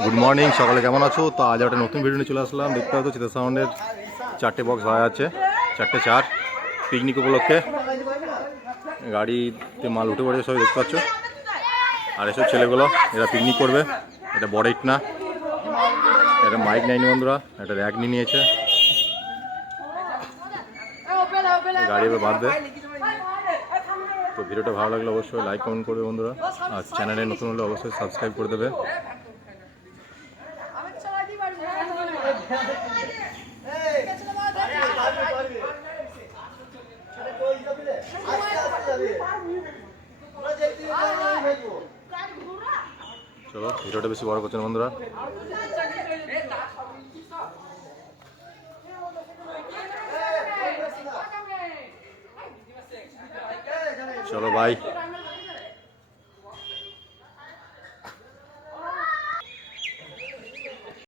Good morning, সকালে কেমন আছো? তো আজ একটা নতুন ভিডিও নিয়ে চলে আসলাম। দেখতে পাচ্ছ চিতা সাউন্ডের 4টে বক্স হয়ে আছে, 4টে 4 পিকনিক উপলক্ষে গাড়িতে মাল উঠে পড়েছে সবাই দেখতে পাচ্ছ। আর এসব ছেলেগুলো এরা পিকনিক করবে। এটা বড় ইট না, এটা মাইক নেয়নি বন্ধুরা, এটা র্যাক নিয়ে নিয়েছে। গাড়ি এবার বাঁধবে। তো ভিডিওটা ভালো লাগলে অবশ্যই লাইক কমেন্ট করবে বন্ধুরা, আর চ্যানেলে নতুন হলে অবশ্যই সাবস্ক্রাইব করে দেবে। চলো ভিডিওটা বেশি বড় করছেন বন্ধুরা। চলো বাই।